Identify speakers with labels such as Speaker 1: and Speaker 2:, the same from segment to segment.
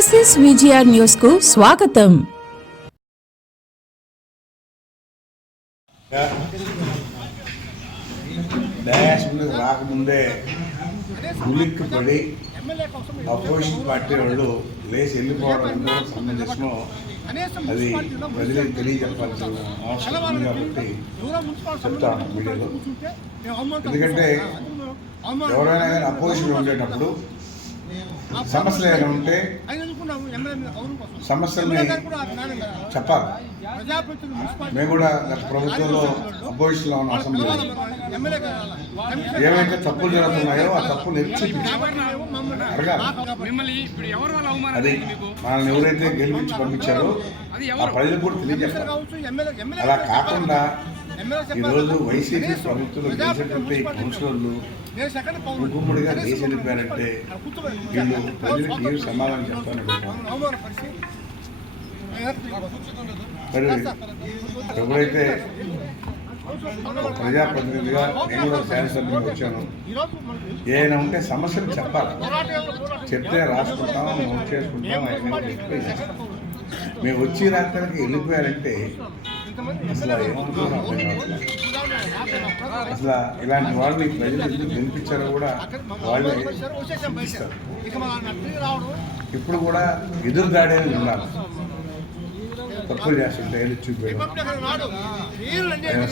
Speaker 1: SS VGR న్యూస్కు స్వాగతం.
Speaker 2: Dash రాకముందే ఉలిక్కి పడి అపోజిషన్ పార్టీ వాళ్ళు లేచి వెళ్ళిపోవడం సంబంధించిన అది ప్రజలకు తెలియజెప్పాల్సిన అవసరం ఉంది కాబట్టి చెప్తాను మీడియాలో ఎందుకంటే ఎవరైనా కానీ అపోజిషన్ ఉండేటప్పుడు సమస్యలు ఏమైనా ఉంటే సమస్యల్ని చెప్పాలి. మేము కూడా గత ప్రభుత్వంలో అపోజిషన్లో ఉన్న అసెంబ్లీలో. ఏవైతే తప్పులు జరుగుతున్నాయో ఆ తప్పులు ఎత్తి అడగాలి అది మనల్ని ఎవరైతే గెలిపించి పంపించారో ఆ ప్రజలకు కూడా తెలియజేస్తారు అలా కాకుండా ఈరోజు వైసీపీ ప్రభుత్వంలో గెలిచినటువంటి కౌన్సిలర్లు గుమ్మడిగా దేశం వెళ్ళిపోయారంటే వీళ్ళు ప్రజలకు ఏం సమాధానం చెప్తాను మరి ఎప్పుడైతే ప్రజాప్రతినిధిగా నేను కూడా శాసనసభ్యునికి వచ్చాను ఏమైనా ఉంటే సమస్యలు చెప్పాలి. చెప్తే రాసుకుంటాం నోట్ చేసుకుంటాం అవన్నీ చెప్పి మేము వచ్చి రాత్రికి వెళ్ళిపోయారంటే అసలు ఏమనుకున్నాం అసలు ఇలాంటి వాళ్ళని ప్రజలు ఎందుకు కూడా వాళ్ళే ఇప్పుడు కూడా ఎదురు ఉన్నారు. ఉండాలి తప్పులు చేస్తుంటే ఏళ్ళు చూపించడం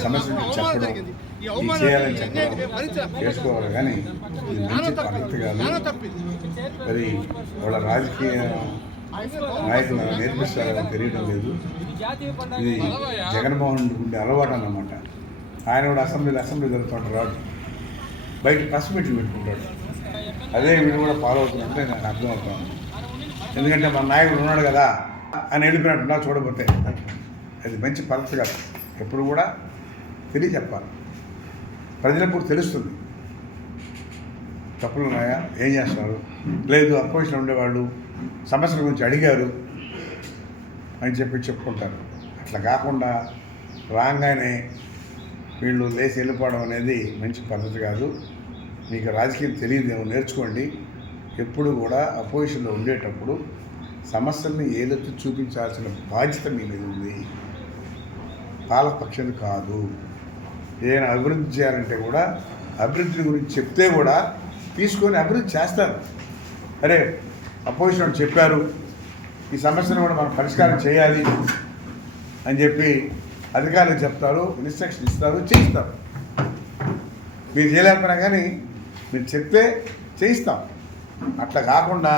Speaker 2: సమస్యలు సమస్య చెప్పడం. చేయాలని చెప్పడం. చేసుకోవాలి కానీ ఇది మంచి పద్ధతి కాదు. మరి వాళ్ళ రాజకీయ నాయకులు నేర్పిస్తారని తెలియడం లేదు. ఇది జగన్మోహన్ రెడ్డి ఉండే అలవాటు అన్నమాట. ఆయన కూడా అసెంబ్లీలో అసెంబ్లీ జరుగుతుంటారు రాడు బయట ప్రెస్ మీట్లు పెట్టుకుంటాడు. అదే వీడు కూడా ఫాలో అవుతున్నట్టే నాకు అర్థం అవుతాను ఎందుకంటే మన నాయకుడు ఉన్నాడు కదా అని వెళ్ళిపోయినట్టున్నా చూడబోతే అది మంచి పద్ధతి కాదు. ఎప్పుడు కూడా తెలియచెప్పాలి ప్రజలకు కూడా తెలుస్తుంది. తప్పులు ఉన్నాయా? ఏం చేస్తున్నారు? లేదు అపోజిషన్ ఉండేవాళ్ళు సమస్యల గురించి అడిగారు అని చెప్పి చెప్పుకుంటారు. అట్లా కాకుండా రాగానే వీళ్ళు లేచి వెళ్ళిపోవడం అనేది మంచి పద్ధతి కాదు. మీకు రాజకీయం తెలియదేమో నేర్చుకోండి. ఎప్పుడు కూడా అపోజిషన్లో ఉండేటప్పుడు సమస్యల్ని ఏలెత్తి చూపించాల్సిన బాధ్యత మీ మీద ఉంది పాలపక్షం కాదు. ఏదైనా అభివృద్ధి చేయాలంటే కూడా అభివృద్ధి గురించి చెప్తే కూడా తీసుకొని అభివృద్ధి చేస్తారు. అరే అపోజిషన్ చెప్పారు ఈ సమస్యను కూడా మనం పరిష్కారం చేయాలి అని చెప్పి అధికారులు చెప్తారు ఇన్స్ట్రక్షన్ ఇస్తారు చేయిస్తారు. మీరు చేయలేకపోయినా కానీ మీరు చెప్తే చేయిస్తాం. అట్లా కాకుండా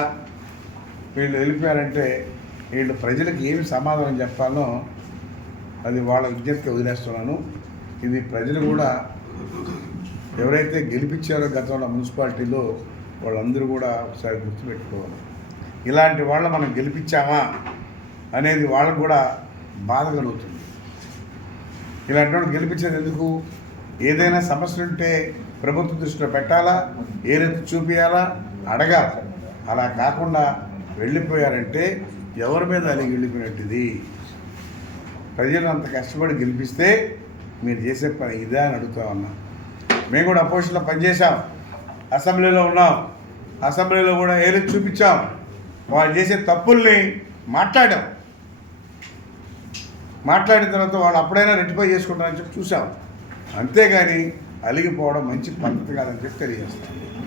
Speaker 2: వీళ్ళు వెళ్ళిపోయారంటే వీళ్ళు ప్రజలకు ఏమి సమాధానం చెప్పాలో అది వాళ్ళ విజ్ఞప్తి వదిలేస్తున్నాను. ఇది ప్రజలు కూడా ఎవరైతే గెలిపించారో గతంలో మున్సిపాలిటీలో వాళ్ళందరూ కూడా ఒకసారి గుర్తుపెట్టుకోవాలి. ఇలాంటి వాళ్ళ మనం గెలిపించామా అనేది వాళ్ళకు కూడా బాధ కలుగుతుంది. ఇలాంటి గెలిపించేది ఎందుకు? ఏదైనా సమస్య ఉంటే ప్రభుత్వ దృష్టిలో పెట్టాలా? ఏ రీతి చూపించాలా అడగాలి. అలా కాకుండా వెళ్ళిపోయారంటే ఎవరి మీద అలిగి వెళ్ళిపోయినట్టుది? ప్రజలు అంత కష్టపడి గెలిపిస్తే మీరు చేసే పని ఇదే అని అడుగుతా ఉన్నా. మేము కూడా అపోజిషన్లో పనిచేసాం అసెంబ్లీలో ఉన్నాం. అసెంబ్లీలో కూడా ఏలు చూపించాం? వాళ్ళు చేసే తప్పుల్ని మాట్లాడాం. మాట్లాడిన తర్వాత వాళ్ళు అప్పుడైనా రెట్టిఫై చేసుకుంటారని చెప్పి చూసాం. అంతేగాని అలిగిపోవడం మంచి పద్ధతి కాదని చెప్పి తెలియజేస్తాను